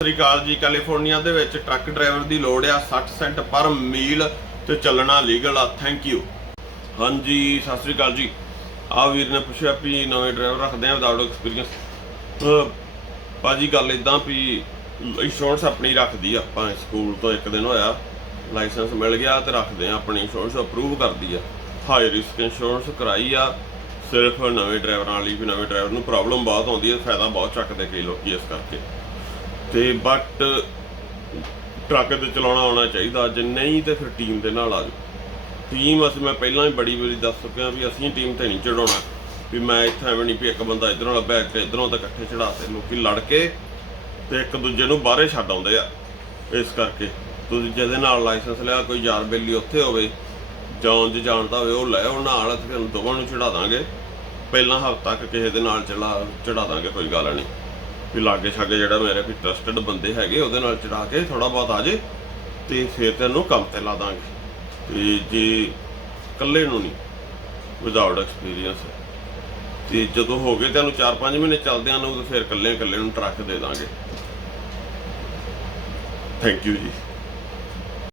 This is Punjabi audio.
ਸਤਿ ਸ਼੍ਰੀ ਅਕਾਲ ਜੀ। ਕੈਲੀਫੋਰਨੀਆ ਦੇ ਵਿੱਚ ਟਰੱਕ ਡਰਾਈਵਰ ਦੀ ਲੋੜ ਆ 60 ਸੈਂਟ ਪਰ ਮੀਲ ਤੇ ਚੱਲਣਾ ਲੀਗਲ ਆ। Thank you. ਹਾਂਜੀ ਸਤਿ ਸ਼੍ਰੀ ਅਕਾਲ ਜੀ। ਆ ਵੀਰ ਨੇ ਪੁੱਛਿਆ ਵੀ ਨਵੇਂ ਡਰਾਈਵਰ ਰੱਖਦੇ ਆ ਵਿਦਆਊਟ ਐਕਸਪੀਰੀਅੰਸ। ਭਾਜੀ ਗੱਲ ਇਦਾਂ ਵੀ ਇੰਸ਼ੋਰੈਂਸ ਆਪਣੀ ਰੱਖਦੀ ਆ। ਆਪਾਂ ਸਕੂਲ ਤੋਂ ਇੱਕ ਦਿਨ ਹੋਇਆ ਲਾਇਸੈਂਸ ਮਿਲ ਗਿਆ ਤੇ ਰੱਖਦੇ ਆ। ਆਪਣੀ ਇੰਸ਼ੋਰੈਂਸ ਅਪਰੂਵ ਕਰਦੀ ਆ। ਹਾਈ ਰਿਸਕ ਇੰਸ਼ੋਰੈਂਸ ਕਰਾਈ ਆ ਸਿਰਫ ਨਵੇਂ ਡਰਾਈਵਰਾਂ ਲਈ ਵੀ ਨਵੇਂ ਡਰਾਈਵਰ ਨੂੰ ਪ੍ਰੋਬਲਮ ਬਹੁਤ ਆਉਂਦੀ ਹੈ, ਫਾਇਦਾ ਬਹੁਤ ਚੱਕਦੇ ਕਈ ਲੋਕੀ ਇਸ ਕਰਕੇ। ਤੇ ਬਟ ਟਰੱਕ ਤੇ ਚਲਾਉਣਾ ਆਉਣਾ ਚਾਹੀਦਾ, ਜੇ ਨਹੀਂ ਤੇ ਫਿਰ ਟੀਮ ਦੇ ਨਾਲ ਆ ਜਾਓ। ਟੀਮ ਅਸੀਂ ਮੈਂ ਪਹਿਲਾਂ ਹੀ ਬੜੀ ਵਾਰੀ ਦੱਸ ਚੁੱਕਿਆ ਵੀ ਅਸੀਂ ਟੀਮ ਤੇ ਨਹੀਂ ਚੜਾਉਣਾ ਵੀ ਮੈਂ ਇੱਥੇ ਐਵੇਂ ਨਹੀਂ ਵੀ ਇੱਕ ਬੰਦਾ ਇੱਧਰੋਂ ਲੱਭਿਆ ਇੱਕ ਇੱਧਰੋਂ ਤਾਂ ਇਕੱਠੇ ਚੜਾਤੇ। ਲੋਕੀ ਲੜ ਕੇ ਤੇ ਇੱਕ ਦੂਜੇ ਨੂੰ ਬਾਹਰੇ ਛੱਡ ਆਉਂਦੇ ਆ। ਇਸ ਕਰਕੇ ਤੁਸੀਂ ਜਿਹਦੇ ਨਾਲ ਲਾਇਸੈਂਸ ਲਿਆ ਕੋਈ ਯਾਰ ਬੇਲੀ ਉੱਥੇ ਹੋਵੇ ਜਾਂ ਉਂਝ ਜਾਣਦਾ ਹੋਵੇ ਉਹ ਲੈ ਉਹ ਨਾਲ ਤੇ ਫਿਰ ਦੋਵਾਂ ਨੂੰ ਚੜਾ ਦਾਂਗੇ। ਪਹਿਲਾਂ ਹਫ਼ਤਾ ਤੱਕ ਕਿਸੇ ਦੇ ਨਾਲ ਚੜਾ ਦਾਂਗੇ, ਕੋਈ ਗੱਲ ਨਹੀਂ। ਵੀ ਲਾਗੇ ਛਾਗੇ ਜਿਹੜਾ ਮੇਰੇ ਵੀ ਟਰਸਟਡ ਬੰਦੇ ਹੈਗੇ ਉਹਦੇ ਨਾਲ ਚੜਾ ਕੇ ਥੋੜਾ ਬਹੁਤ ਆ ਜੇ ਤੇ ਫਿਰ ਤੈਨੂੰ ਕੰਮ ਤੇ ਲਾ ਦਾਂਗੇ। ਤੇ ਜੇ ਇਕੱਲੇ ਨੂੰ ਨਹੀਂ ਵਿਦਆਊਟ ਐਕਸਪੀਰੀਅੰਸ ਤੇ ਜਦੋਂ ਹੋ ਗਏ ਤੈਨੂੰ 4-5 ਮਹੀਨੇ ਚੱਲਦਿਆਂ ਨੂੰ ਤੇ ਫਿਰ ਇਕੱਲੇ ਨੂੰ ਟਰੱਕ ਦੇ ਦਾਂਗੇ। ਥੈਂਕ ਯੂ ਜੀ।